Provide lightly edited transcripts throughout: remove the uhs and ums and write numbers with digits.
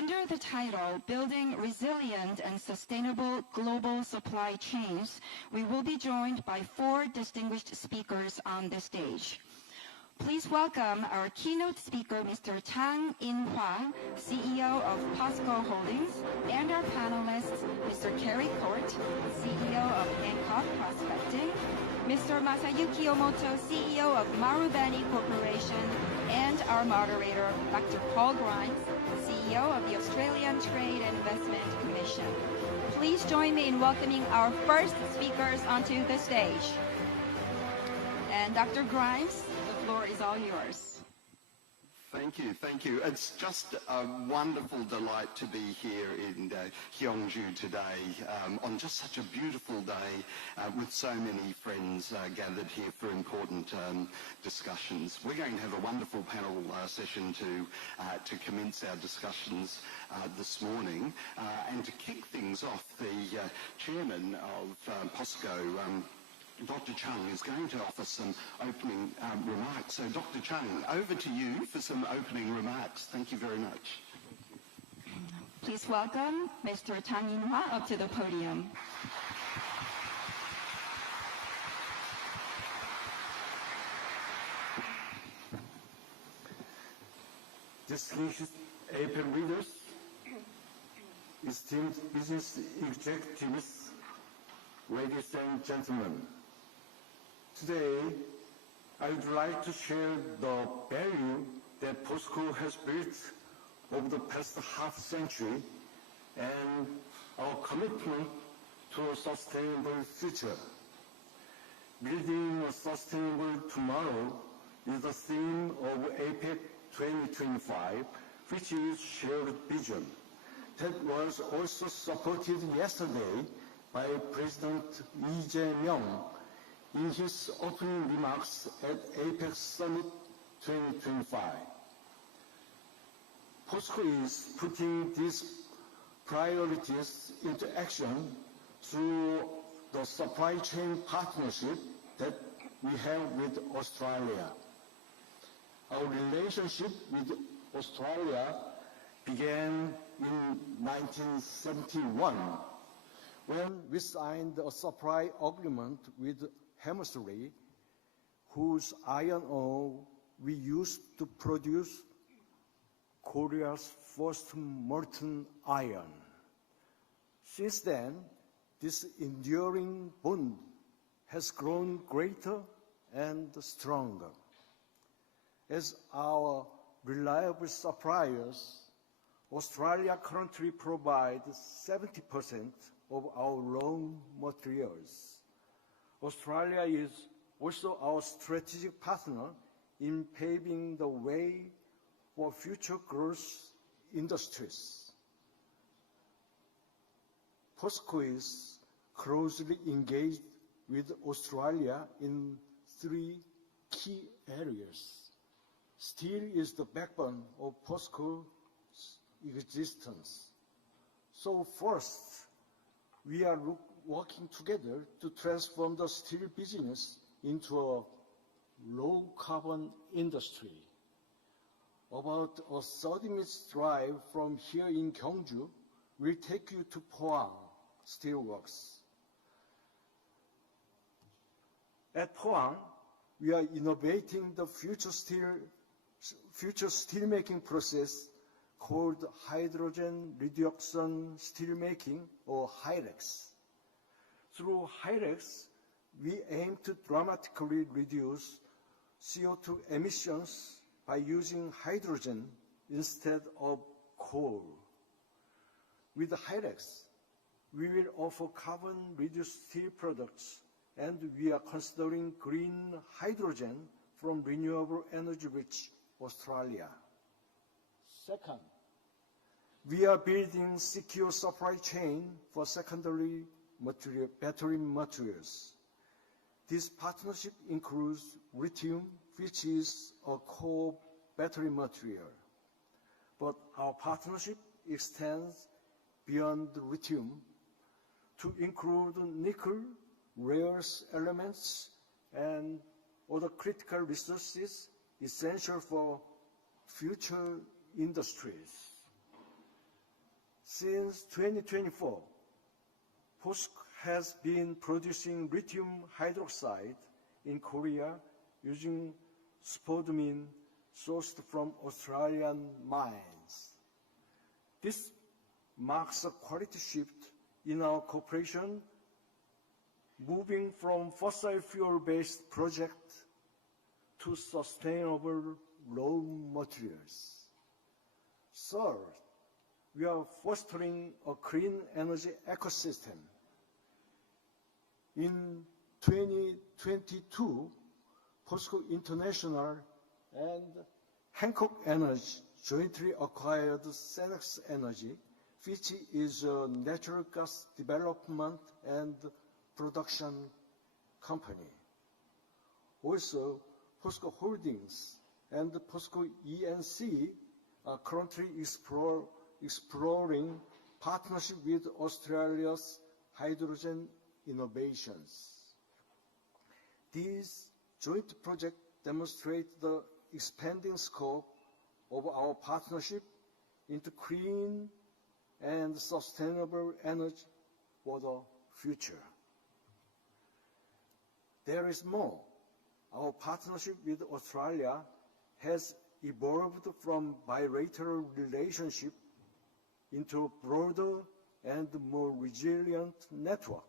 Under the title, Building Resilient and Sustainable Global Supply Chains, we will be joined by 4 distinguished speakers on the stage. Please welcome our keynote speaker, Mr. Chang In-hwa, CEO of POSCO Holdings, and our panelists, Mr. Kerry Court, CEO of Hancock Prospecting, Mr. Masayuki Omoto, CEO of Marubeni Corporation, and our moderator, Dr. Paul Grimes, CEO of the Australian Trade and Investment Commission. Please join me in welcoming our first speakers onto the stage. And Dr. Grimes, the floor is all yours. Thank you, thank you. It's just a wonderful delight to be here in Gyeongju today on just such a beautiful day with so many friends gathered here for important discussions. We're going to have a wonderful panel session to commence our discussions this morning. And to kick things off, the chairman of POSCO, Dr. Chung, is going to offer some opening remarks. So, Dr. Chung, over to you for some opening remarks. Thank you very much. Please welcome Mr. Chang In-hwa up to the podium. Distinguished APEC leaders, esteemed business executives, ladies and gentlemen. Today, I would like to share the value that POSCO has built over the past half century and our commitment to a sustainable future. Building a sustainable tomorrow is the theme of APEC 2025, which is shared vision. That was also supported yesterday by President Lee Jae-myung in his opening remarks at APEC Summit 2025. POSCO is putting these priorities into action through the supply chain partnership that we have with Australia. Our relationship with Australia began in 1971 when we signed a supply agreement with Shery, whose iron ore we used to produce Korea's first molten iron. Since then, this enduring bond has grown greater and stronger. As our reliable suppliers, Australia currently provides 70% of our raw materials. Australia is also our strategic partner in paving the way for future growth industries. POSCO is closely engaged with Australia in 3 key areas. Steel is the backbone of POSCO's existence. So first, we are working together to transform the steel business into a low-carbon industry. About a 30-minute drive from here in Gyeongju, we'll take you to Pohang Steelworks. At Pohang, we are innovating the future steelmaking process called hydrogen reduction steelmaking, or HYREX. Through HYREX, we aim to dramatically reduce CO2 emissions by using hydrogen instead of coal. With HYREX, we will offer carbon-reduced steel products, and we are considering green hydrogen from renewable energy-rich Australia. Second, we are building secure supply chain for secondary battery materials. This partnership includes lithium, which is a core battery material. But our partnership extends beyond lithium to include nickel, rare earth elements, and other critical resources essential for future industries. Since 2024, POSCO has been producing lithium hydroxide in Korea using spodumene sourced from Australian mines. This marks a quality shift in our cooperation, moving from fossil fuel-based project to sustainable raw materials. Third, we are fostering a clean energy ecosystem. In 2022, POSCO International and Hankook Energy jointly acquired Senex Energy, which is a natural gas development and production company. Also, POSCO Holdings and POSCO ENC are currently exploring partnership with Australia's hydrogen innovations. These joint projects demonstrate the expanding scope of our partnership into clean and sustainable energy for the future. There is more. Our partnership with Australia has evolved from bilateral relationship into a broader and more resilient network.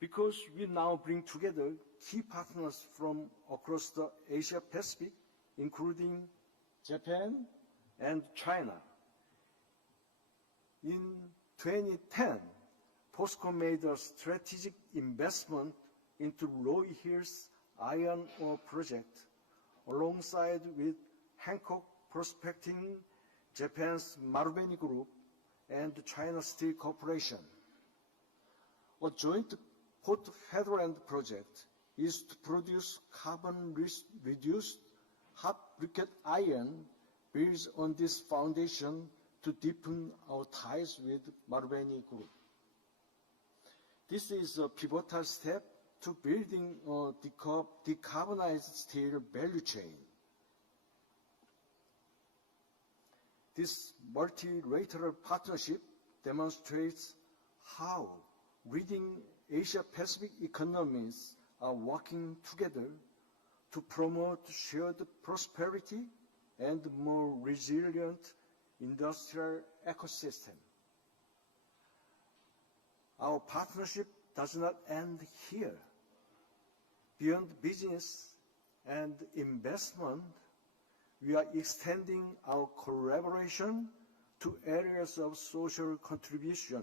Because we now bring together key partners from across the Asia Pacific, including Japan and China. In 2010, POSCO made a strategic investment into Roy Hill's iron ore project, alongside with Hankook Prospecting, Japan's Marubeni Group, and China Steel Corporation. A joint Port Hedland project is to produce carbon-reduced hot briquette iron built on this foundation to deepen our ties with Marubeni Group. This is a pivotal step to building a decarbonized steel value chain. This multilateral partnership demonstrates how leading Asia-Pacific economies are working together to promote shared prosperity and more resilient industrial ecosystem. Our partnership does not end here. Beyond business and investment, we are extending our collaboration to areas of social contribution,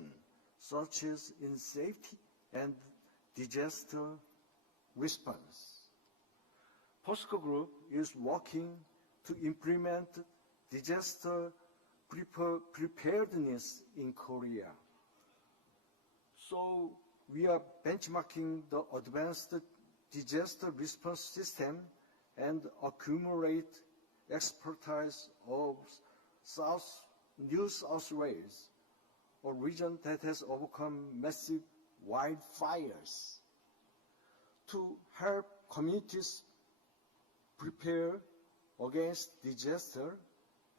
such as in safety and disaster response. POSCO Group is working to implement disaster preparedness in Korea. So we are benchmarking the advanced disaster response system and accumulate expertise of New South Wales, a region that has overcome massive wildfires, to help communities prepare against disaster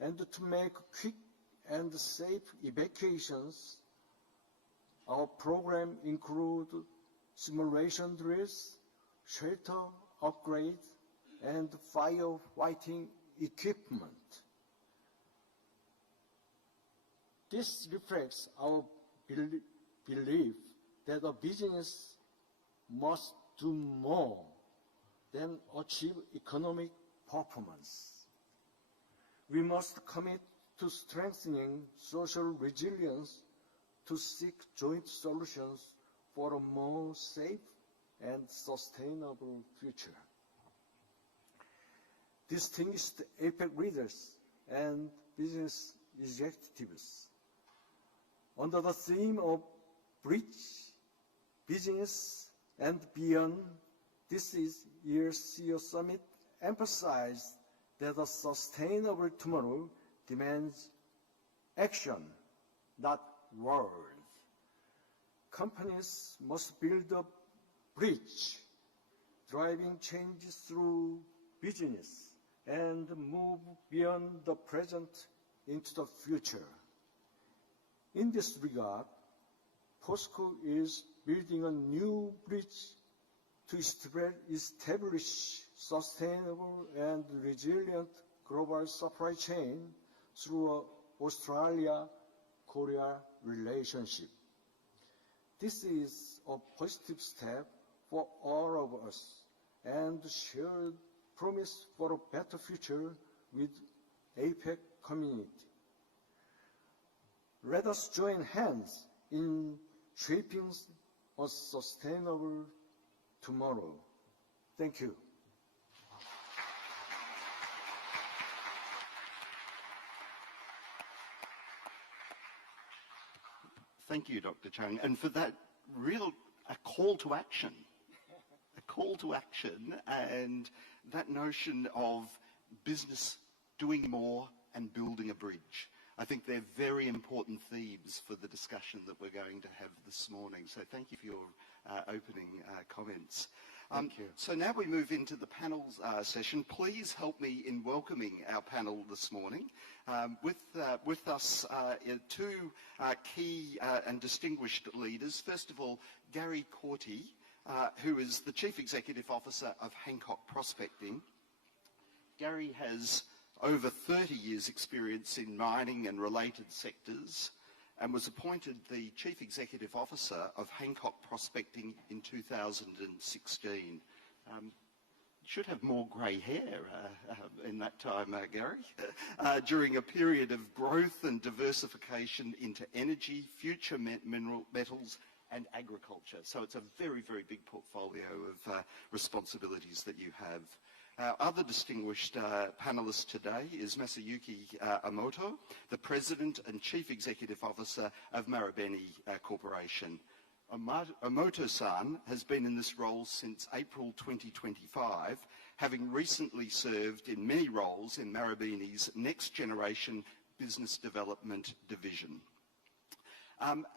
and to make quick and safe evacuations. Our program includes simulation drills, shelter upgrades, and firefighting equipment. This reflects our belief that a business must do more than achieve economic performance. We must commit to strengthening social resilience to seek joint solutions for a more safe and sustainable future. Distinguished APEC leaders and business executives, under the theme of Bridge, Business, and Beyond, this year's CEO Summit emphasized that a sustainable tomorrow demands action, not words. Companies must build a bridge, driving changes through business and move beyond the present into the future. In this regard, POSCO is building a new bridge to establish sustainable and resilient global supply chain through an Australia-Korea relationship. This is a positive step for all of us and shared promise for a better future with APEC community. Let us join hands in shaping a sustainable tomorrow. Thank you. Thank you, Dr. Chung, and for that a call to action. A call to action and that notion of business doing more and building a bridge. I think they're very important themes for the discussion that we're going to have this morning. So thank you for your opening comments. Thank you. So now we move into the panel session. Please help me in welcoming our panel this morning. With us two key and distinguished leaders. First of all, Gary Corti, who is the Chief Executive Officer of Hancock Prospecting. Gary has over 30 years' experience in mining and related sectors and was appointed the Chief Executive Officer of Hancock Prospecting in 2016. Should have more grey hair in that time, Gary. During a period of growth and diversification into energy, future mineral metals and agriculture. So it's a very, very big portfolio of responsibilities that you have. Our other distinguished panellist today is Masayuki Emoto, the President and Chief Executive Officer of Marubeni Corporation. Emoto-san has been in this role since April 2025, having recently served in many roles in Marubeni's next generation business development division.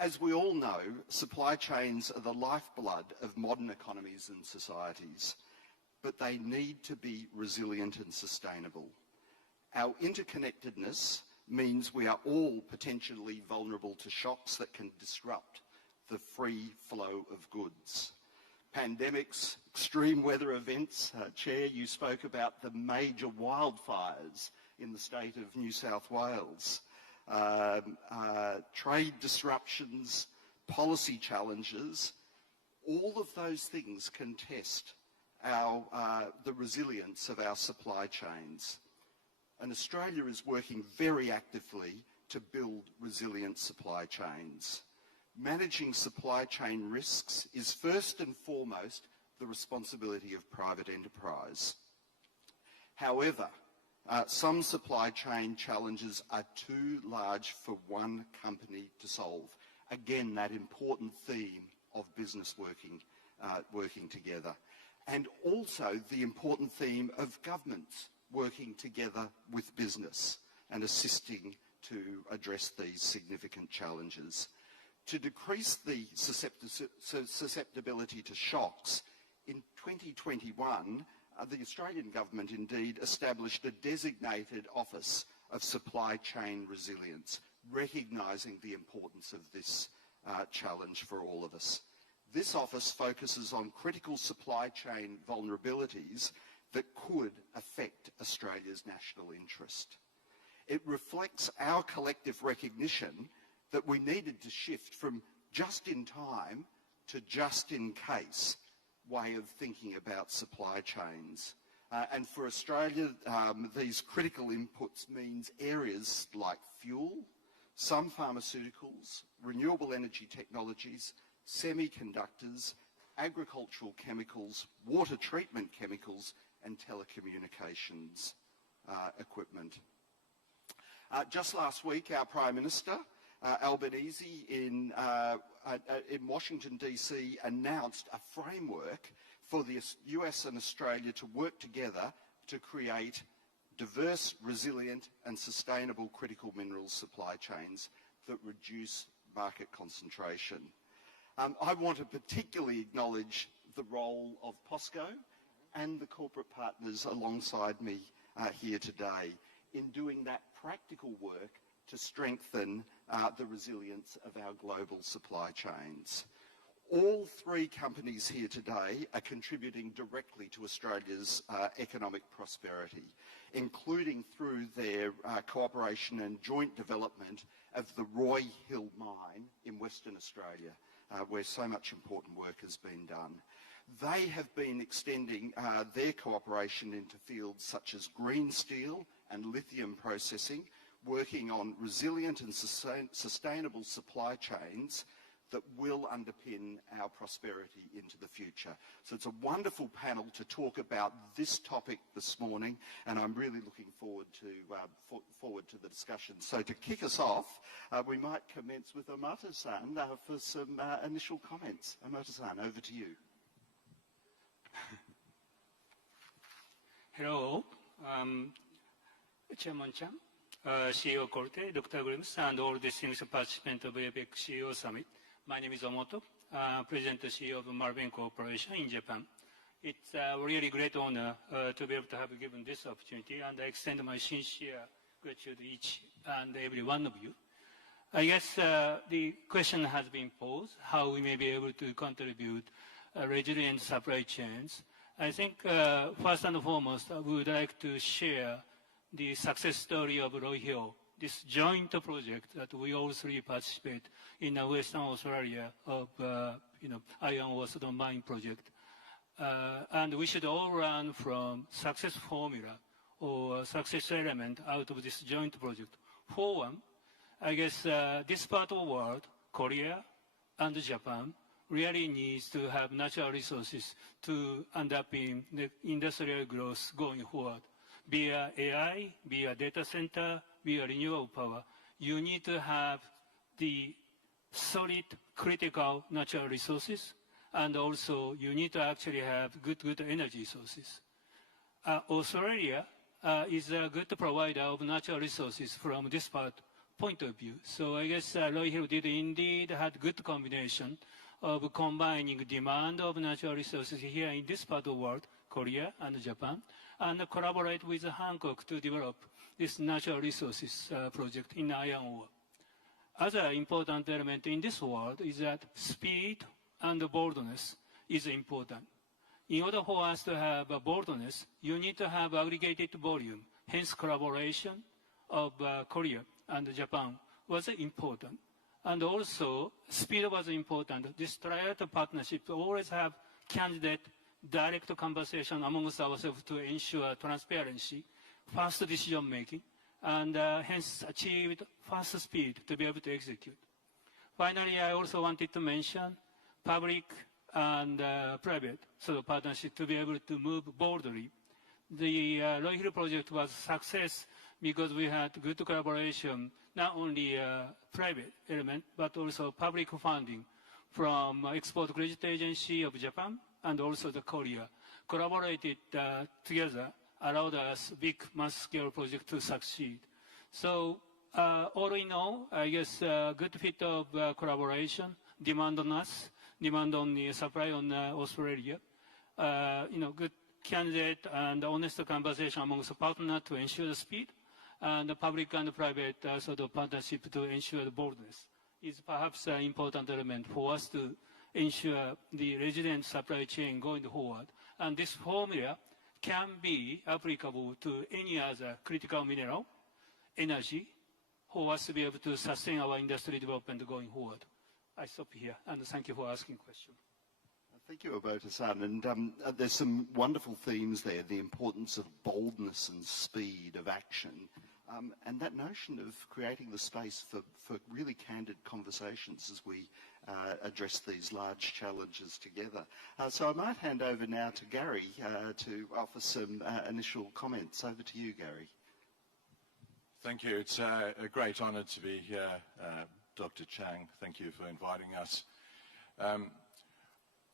As we all know, supply chains are the lifeblood of modern economies and societies, but they need to be resilient and sustainable. Our interconnectedness means we are all potentially vulnerable to shocks that can disrupt the free flow of goods. Pandemics, extreme weather events, Chair, you spoke about the major wildfires in the state of New South Wales, trade disruptions, policy challenges, all of those things can test the resilience of our supply chains. And Australia is working very actively to build resilient supply chains. Managing supply chain risks is first and foremost the responsibility of private enterprise. However, some supply chain challenges are too large for one company to solve. Again, that important theme of business working together. And also the important theme of governments working together with business and assisting to address these significant challenges. To decrease the susceptibility to shocks, in 2021, the Australian government indeed established a designated Office of Supply Chain Resilience, recognising the importance of this challenge for all of us. This office focuses on critical supply chain vulnerabilities that could affect Australia's national interest. It reflects our collective recognition that we needed to shift from just-in-time to just-in-case way of thinking about supply chains. And for Australia, these critical inputs means areas like fuel, some pharmaceuticals, renewable energy technologies, semiconductors, agricultural chemicals, water treatment chemicals, and telecommunications equipment. Just last week, our Prime Minister, Albanese, in Washington, D.C., announced a framework for the US and Australia to work together to create diverse, resilient, and sustainable critical minerals supply chains that reduce market concentration. I want to particularly acknowledge the role of POSCO and the corporate partners alongside me here today in doing that practical work to strengthen the resilience of our global supply chains. All three companies here today are contributing directly to Australia's economic prosperity, including through their cooperation and joint development of the Roy Hill mine in Western Australia, where so much important work has been done. They have been extending their cooperation into fields such as green steel and lithium processing, working on resilient and sustainable supply chains that will underpin our prosperity into the future. So it's a wonderful panel to talk about this topic this morning, and I'm really looking forward to the discussion. So to kick us off, we might commence with Omoto-san for some initial comments. Omoto-san, over to you. Hello, Chairman Chan, CEO Corte, Dr. Grims, and all distinguished participants of APEC CEO Summit. My name is Omoto, President and CEO of Marvin Corporation in Japan. It's a really great honor to be able to have given this opportunity, and I extend my sincere gratitude to each and every one of you. I guess the question has been posed, how we may be able to contribute resilient supply chains. I think first and foremost, we would like to share the success story of Roy Hill, this joint project that we all three participate in Western Australia of iron ore mine project. And we should all learn from success formula or success element out of this joint project. For one, I guess this part of the world, Korea and Japan, really needs to have natural resources to underpin the industrial growth going forward. Via AI, via data center, via renewable power, you need to have the solid, critical natural resources, and also you need to actually have good energy sources. Australia is a good provider of natural resources from this point of view. So I guess Roy Hill did indeed had good combination of combining demand of natural resources here in this part of the world, Korea and Japan, and collaborate with Hancock to develop this natural resources project in iron ore. Other important element in this world is that speed and boldness is important. In order for us to have a boldness, you need to have aggregated volume. Hence, collaboration of Korea and Japan was important. And also, speed was important. This trilateral partnership always have candidate direct conversation amongst ourselves to ensure transparency, fast decision making, and hence achieved fast speed to be able to execute. Finally, I also wanted to mention public and private sort of partnership to be able to move boldly. The Roy Hill project was a success because we had good collaboration, not only private element, but also public funding from Export Credit Agency of Japan and also the Korea. Collaborated together allowed us big mass-scale project to succeed. So all in all, I guess good fit of collaboration, demand on us, demand on the supply on Australia, good candidate and honest conversation amongst partners to ensure the speed, and the public and private sort of partnership to ensure the boldness is perhaps an important element for us to ensure the resilient supply chain going forward. And this formula can be applicable to any other critical mineral, energy, for us to be able to sustain our industry development going forward. I stop here, and thank you for asking questions. Thank you, Omoto-san. And there's some wonderful themes there, the importance of boldness and speed of action, and that notion of creating the space for really candid conversations as we address these large challenges together. So I might hand over now to Gary to offer some initial comments. Over to you, Gary. Thank you. It's a great honour to be here, Dr. Chang. Thank you for inviting us.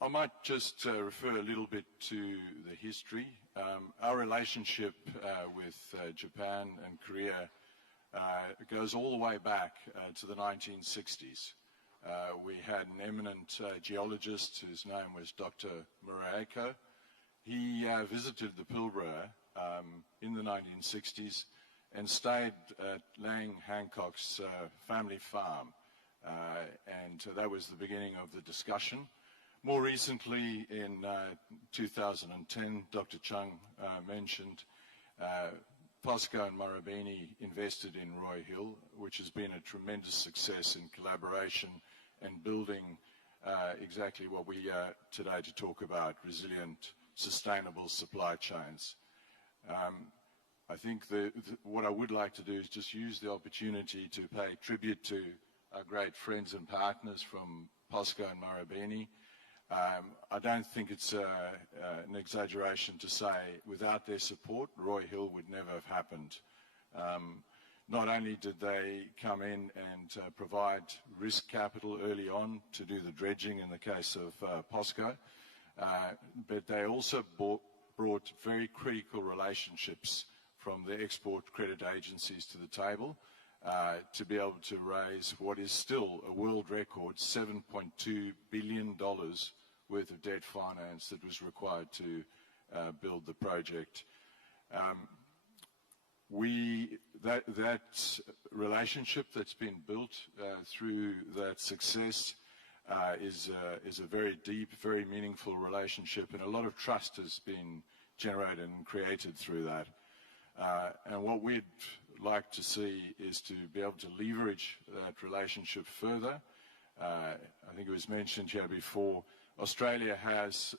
I might just refer a little bit to the history. Our relationship with Japan and Korea goes all the way back to the 1960s. We had an eminent geologist whose name was Dr. Muraoka. He visited the Pilbara in the 1960s and stayed at Lang Hancock's family farm. And that was the beginning of the discussion. More recently, in 2010, Dr. Chung mentioned POSCO and Marubeni invested in Roy Hill, which has been a tremendous success in collaboration and building exactly what we are today to talk about, resilient, sustainable supply chains. I think what I would like to do is just use the opportunity to pay tribute to our great friends and partners from POSCO and Marubeni. I don't think it's an exaggeration to say without their support, Roy Hill would never have happened. Not only did they come in and provide risk capital early on to do the dredging in the case of POSCO, but they also brought very critical relationships from the export credit agencies to the table to be able to raise what is still a world record $7.2 billion worth of debt finance that was required to build the project. That relationship that's been built through that success is a very deep, very meaningful relationship, and a lot of trust has been generated and created through that. And what we'd like to see is to be able to leverage that relationship further. I think it was mentioned here before, Australia has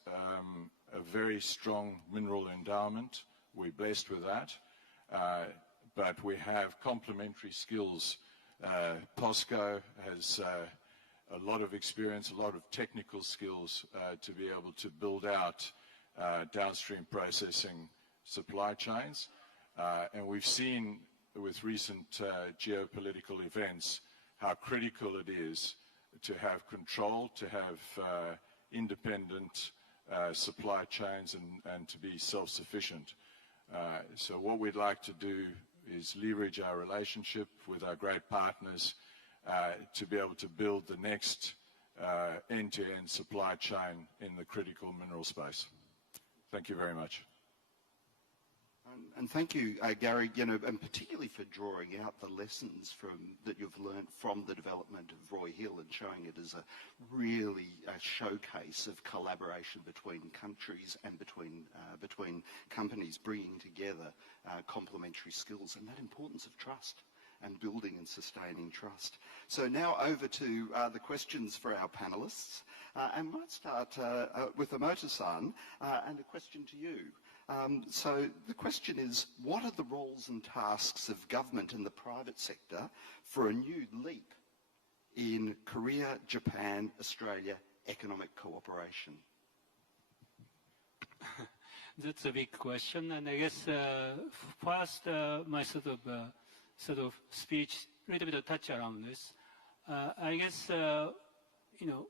a very strong mineral endowment. We're blessed with that. But we have complementary skills. POSCO has a lot of experience, a lot of technical skills to be able to build out downstream processing supply chains. And we've seen with recent geopolitical events how critical it is to have control, to have independent supply chains and to be self-sufficient. So what we'd like to do is leverage our relationship with our great partners to be able to build the next end-to-end supply chain in the critical mineral space. Thank you very much. And thank you, Gary, and particularly for drawing out the lessons that you've learned from the development of Roy Hill and showing it as a really showcase of collaboration between countries and between companies, bringing together complementary skills and that importance of trust and building and sustaining trust. So now over to the questions for our panellists. And might start with Omoto-san and a question to you. So the question is, what are the roles and tasks of government and the private sector for a new leap in Korea, Japan, Australia economic cooperation? That's a big question, and I guess first my sort of speech, a little bit of touch around this. I guess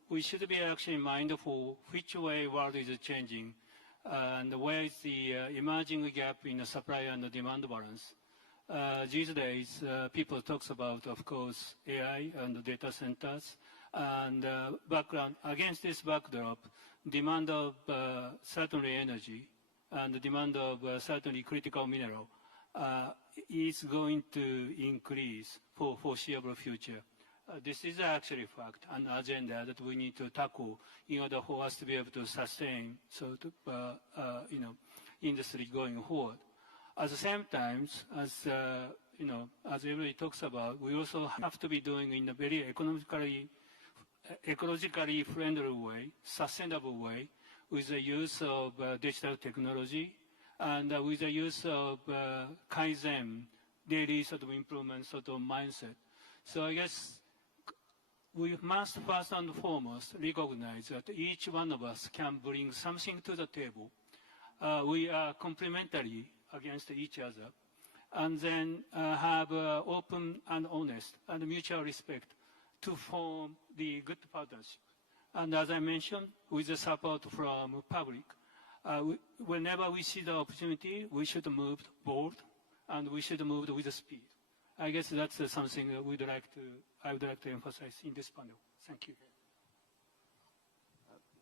we should be actually mindful which way world is changing. And where is the emerging gap in the supply and the demand balance? These days, people talk about, of course, AI and the data centers. And background against this backdrop, demand of certainly energy and the demand of certainly critical mineral is going to increase for foreseeable future. This is actually a fact, an agenda that we need to tackle in order for us to be able to sustain industry going forward. At the same time, as everybody talks about, we also have to be doing in a very ecologically friendly way, sustainable way, with the use of digital technology and with the use of Kaizen, daily sort of improvement sort of mindset. So I guess we must first and foremost recognize that each one of us can bring something to the table. We are complementary against each other, and then have open and honest and mutual respect to form the good partnership. And as I mentioned, with the support from public, whenever we see the opportunity, we should move bold and we should move with the speed. I guess that's something I would like to emphasize in this panel. Thank you.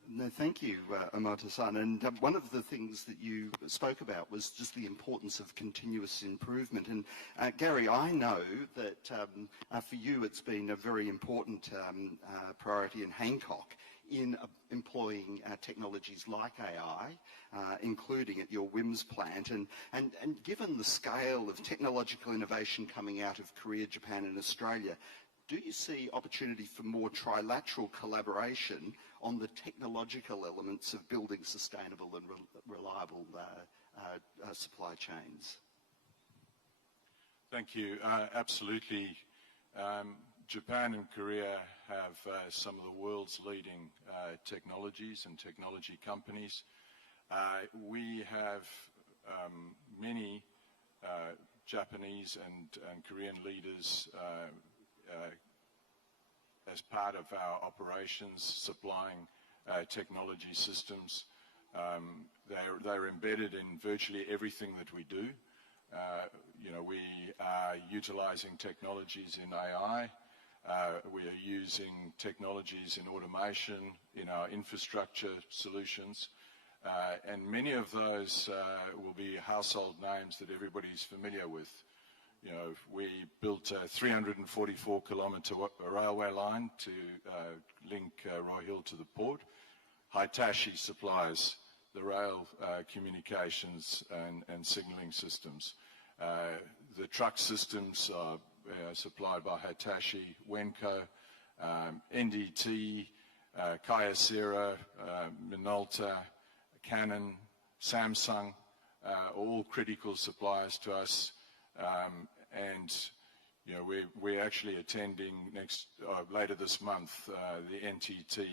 No, thank you, Amato-san. And one of the things that you spoke about was just the importance of continuous improvement. And Gary, I know that for you it's been a very important priority in Hancock in employing technologies like AI, including at your WIMS plant. And given the scale of technological innovation coming out of Korea, Japan and Australia, do you see opportunity for more trilateral collaboration on the technological elements of building sustainable and reliable supply chains? Thank you. Absolutely. Japan and Korea have some of the world's leading technologies and technology companies. We have many Japanese and Korean leaders as part of our operations supplying technology systems. They're embedded in virtually everything that we do. We are utilizing technologies in AI. We are using technologies in automation, in our infrastructure solutions. And many of those will be household names that everybody's familiar with. We built a 344-kilometre railway line to link Roy Hill to the port. Hitachi supplies the rail communications and signalling systems. The truck systems are supplied by Hitachi, Wenco, NDT, Kyocera, Minolta, Canon, Samsung, all critical suppliers to us. We're actually attending later this month the NTT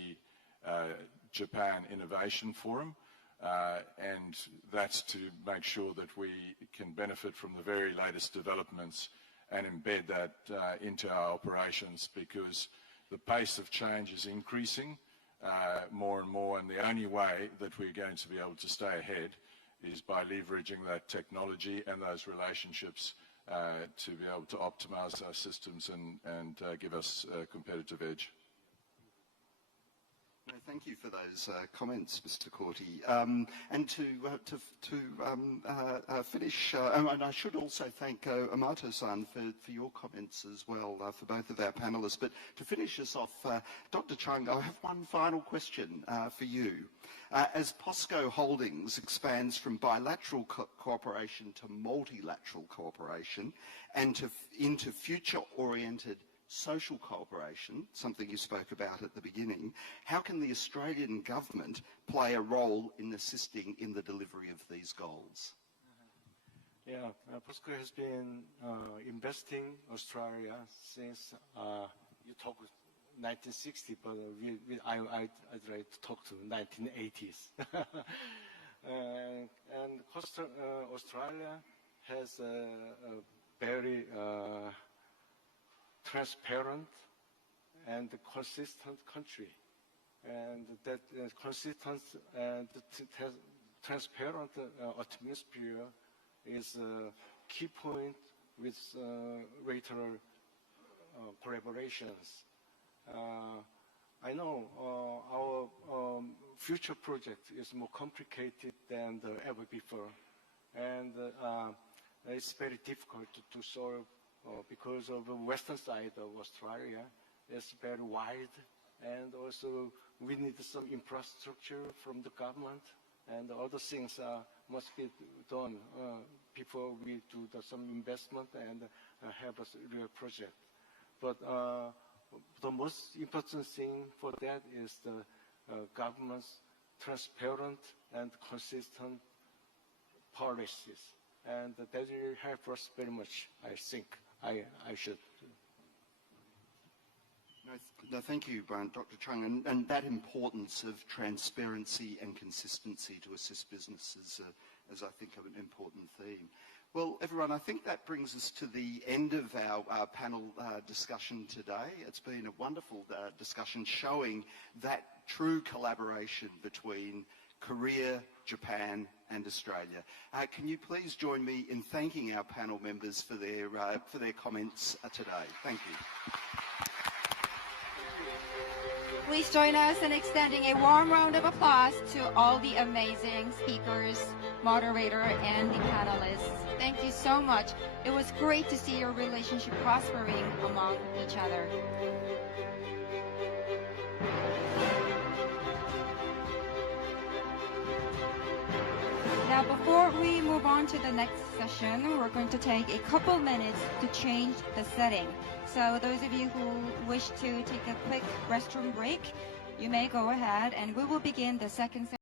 Japan Innovation Forum, and that's to make sure that we can benefit from the very latest developments and embed that into our operations, because the pace of change is increasing more and more, and the only way that we're going to be able to stay ahead is by leveraging that technology and those relationships to be able to optimize our systems and give us a competitive edge. No, thank you for those comments, Mr. Corti. And to finish, and I should also thank Amato-san for your comments as well, for both of our panelists. But to finish us off, Dr. Chung, I have one final question for you. As POSCO Holdings expands from bilateral cooperation to multilateral cooperation and into future-oriented social cooperation, something you spoke about at the beginning, how can the Australian government play a role in assisting in the delivery of these goals? Yeah, POSCO has been investing Australia since you talked 1960, but I'd like to talk to 1980s. and Australia has a very transparent and consistent country, and that consistent and transparent atmosphere is a key point with greater collaborations. I know our future project is more complicated than ever before, and it's very difficult to solve because of the western side of Australia. It's very wide, and also we need some infrastructure from the government, and other things must be done before we do some investment and have a real project. But the most important thing for that is the government's transparent and consistent policies, and that will help us very much, I think. I should. No, thank you, Dr. Chung. And that importance of transparency and consistency to assist businesses is, I think, an important theme. Well, everyone, I think that brings us to the end of our panel discussion today. It's been a wonderful discussion showing that true collaboration between Korea, Japan and Australia. Can you please join me in thanking our panel members for their comments today? Thank you. Please join us in extending a warm round of applause to all the amazing speakers, moderator, and the panelists. Thank you so much. It was great to see your relationship prospering among each other. Now, before we move on to the next session, we're going to take a couple minutes to change the setting. So those of you who wish to take a quick restroom break, you may go ahead, and we will begin the second session.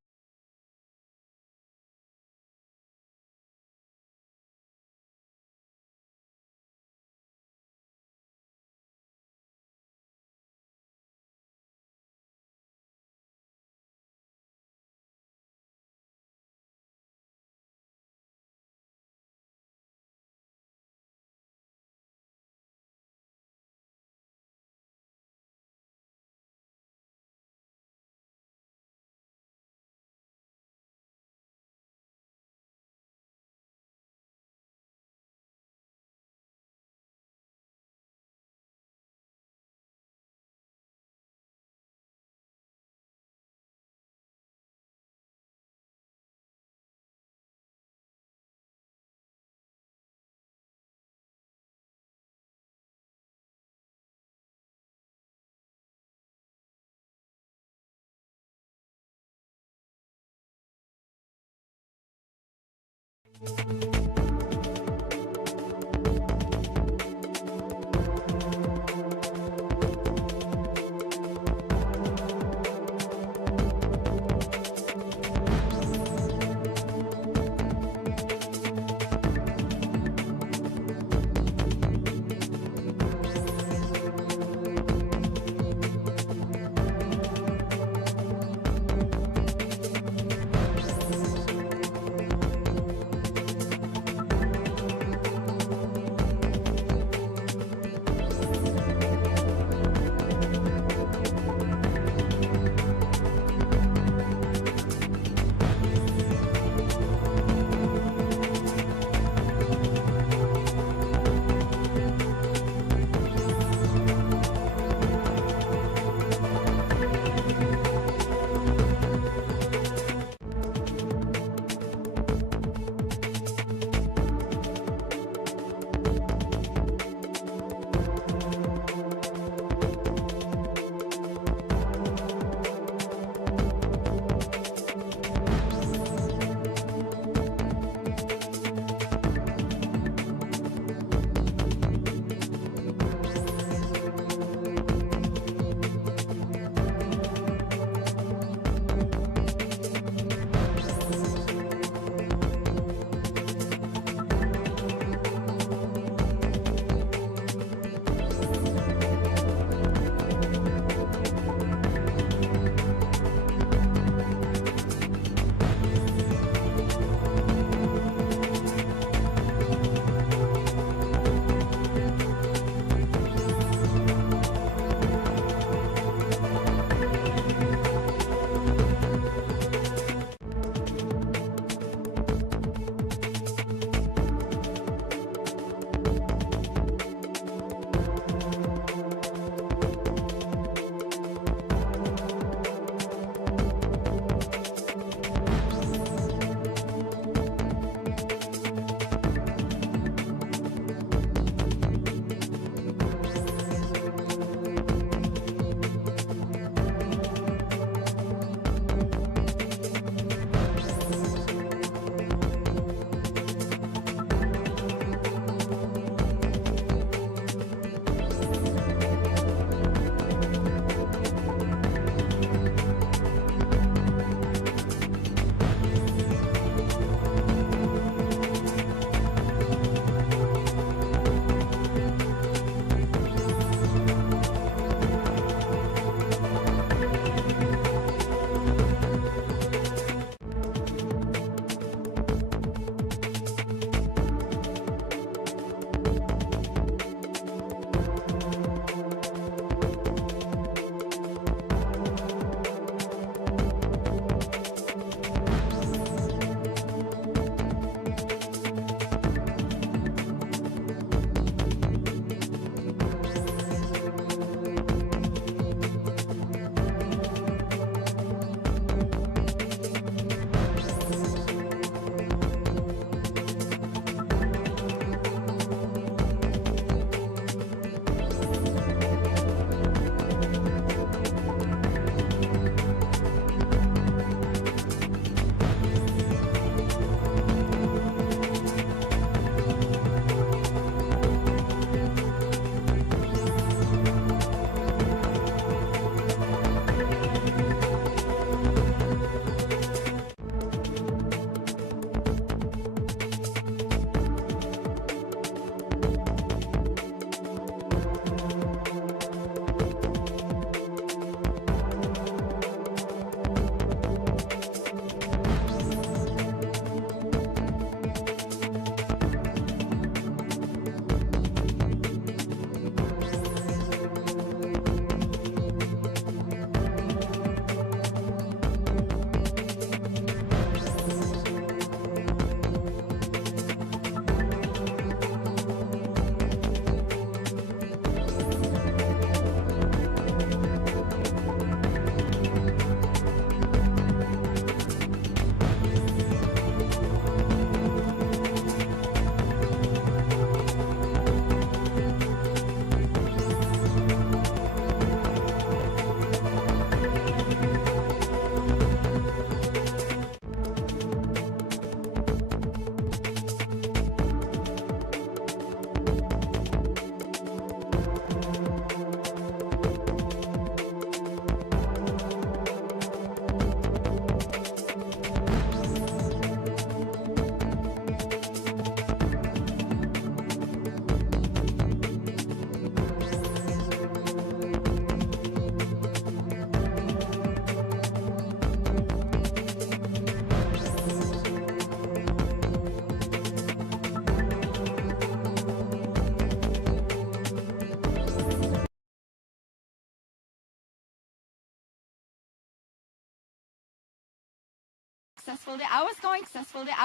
successful day. I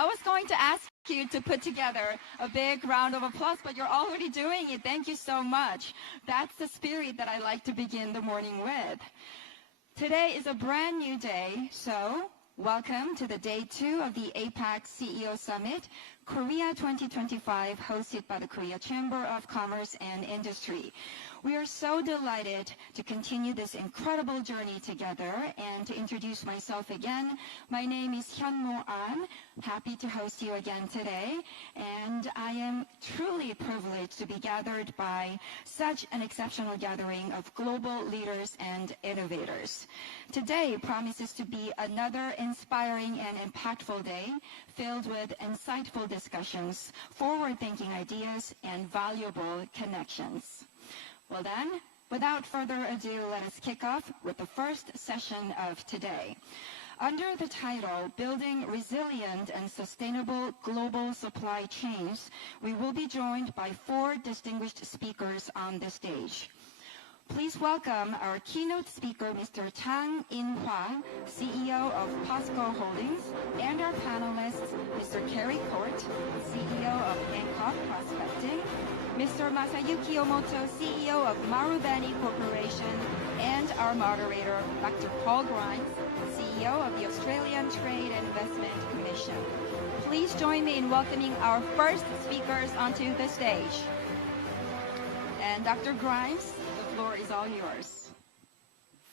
was going to ask you to put together a big round of applause, but you're already doing it. Thank you so much. That's the spirit that I like to begin the morning with. Today is a brand new day, so welcome to the day 2 of the APEC CEO Summit, Korea 2025, hosted by the Korea Chamber of Commerce and Industry. We are so delighted to continue this incredible journey together, and to introduce myself again, my name is Hyunmo An. Happy to host you again today, and I am truly privileged to be gathered by such an exceptional gathering of global leaders and innovators. Today promises to be another inspiring and impactful day, filled with insightful discussions, forward-thinking ideas, and valuable connections. Well then, without further ado, let us kick off with the first session of today. Under the title, Building Resilient and Sustainable Global Supply Chains, we will be joined by 4 distinguished speakers on the stage. Please welcome our keynote speaker, Mr. Chang In-hwa, CEO of POSCO Holdings, and our panelists, Mr. Kerry Court, CEO of Hancock Prospecting, Mr. Masayuki Omoto, CEO of Marubeni Corporation, and our moderator, Dr. Paul Grimes, CEO of the Australian Trade and Investment Commission. Please join me in welcoming our first speakers onto the stage. And Dr. Grimes, the floor is all yours.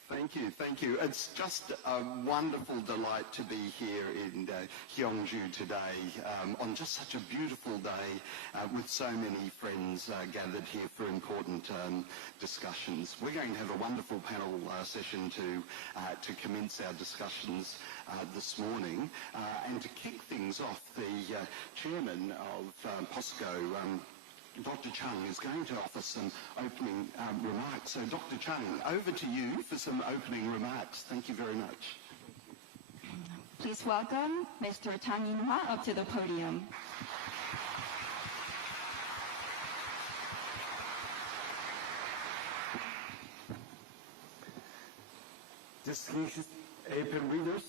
Thank you. It's just a wonderful delight to be here in Gyeongju today on just such a beautiful day with so many friends gathered here for important discussions. We're going to have a wonderful panel session to commence our discussions this morning. And to kick things off, the chairman of POSCO, Dr. Chung, is going to offer some opening remarks. So, Dr. Chung, over to you for some opening remarks. Thank you very much. Please welcome Mr. Chang In-hwa up to the podium. Distinguished APEC leaders,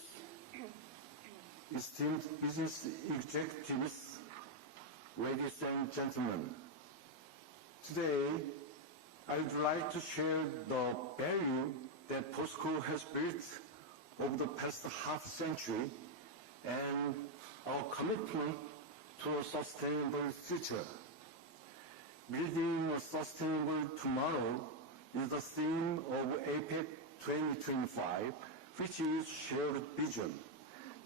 esteemed business executives, ladies and gentlemen. Today, I would like to share the value that POSCO has built over the past half century and our commitment to a sustainable future. Building a sustainable tomorrow is the theme of APEC 2025, which is shared vision.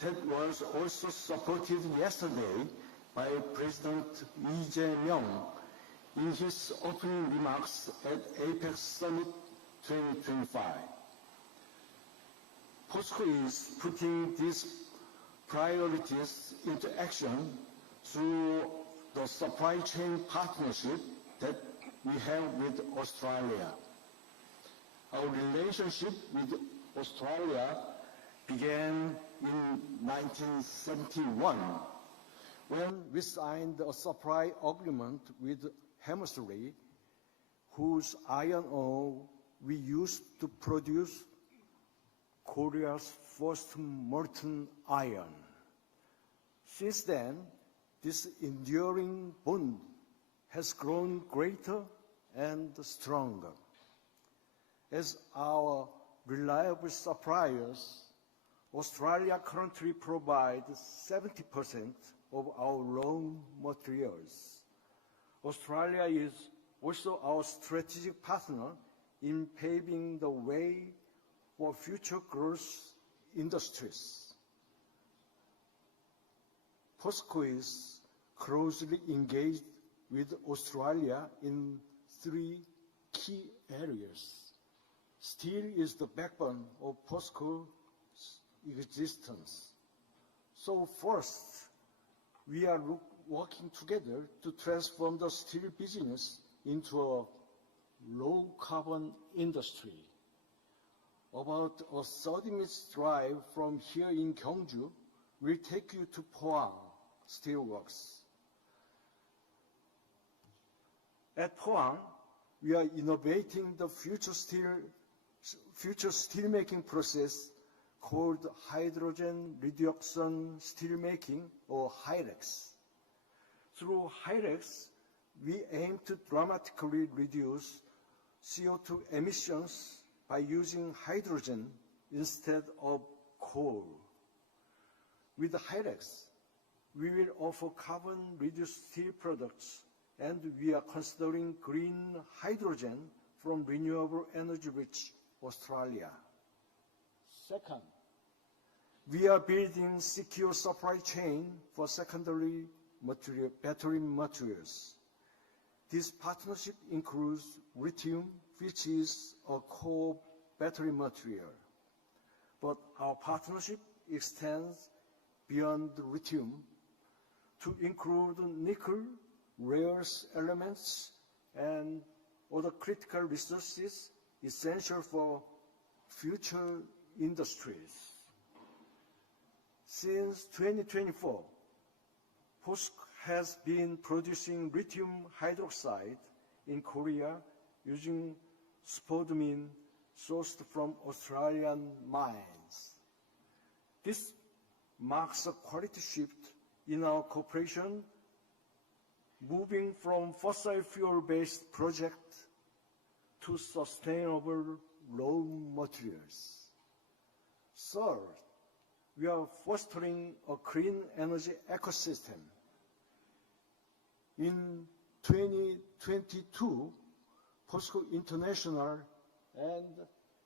That was also supported yesterday by President Lee Jae-myung in his opening remarks at APEC Summit 2025. POSCO is putting these priorities into action through the supply chain partnership that we have with Australia. Our relationship with Australia began in 1971 when we signed a supply agreement with Shery, whose iron ore we used to produce Korea's first molten iron. Since then, this enduring bond has grown greater and stronger. As our reliable suppliers, Australia currently provides 70% of our raw materials. Australia is also our strategic partner in paving the way for future growth industries. POSCO is closely engaged with Australia in 3 key areas. Steel is the backbone of POSCO's existence. So first, we are working together to transform the steel business into a low-carbon industry. About a 30-minute drive from here in Gyeongju, we'll take you to Pohang Steelworks. At Pohang, we are innovating the future steelmaking process called hydrogen reduction steelmaking, or HYREX. Through HYREX, we aim to dramatically reduce CO2 emissions by using hydrogen instead of coal. With HYREX, we will offer carbon-reduced steel products, and we are considering green hydrogen from renewable energy-rich Australia. Second, we are building secure supply chain for secondary battery materials. This partnership includes lithium, which is a core battery material. But our partnership extends beyond lithium to include nickel, rare elements, and other critical resources essential for future industries. Since 2024, POSCO has been producing lithium hydroxide in Korea using spodumene sourced from Australian mines. This marks a quality shift in our cooperation, moving from fossil fuel-based projects to sustainable raw materials. Third, we are fostering a clean energy ecosystem. In 2022, POSCO International and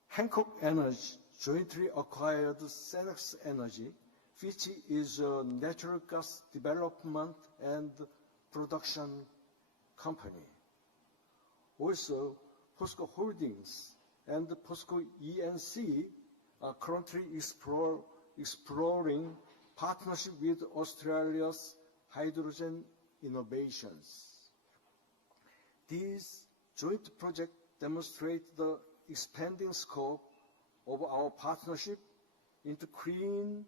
Hancock Energy jointly acquired Senex Energy, which is a natural gas development and production company. Also, POSCO Holdings and POSCO ENC are currently exploring partnership with Australia's hydrogen innovations. These joint projects demonstrate the expanding scope of our partnership into clean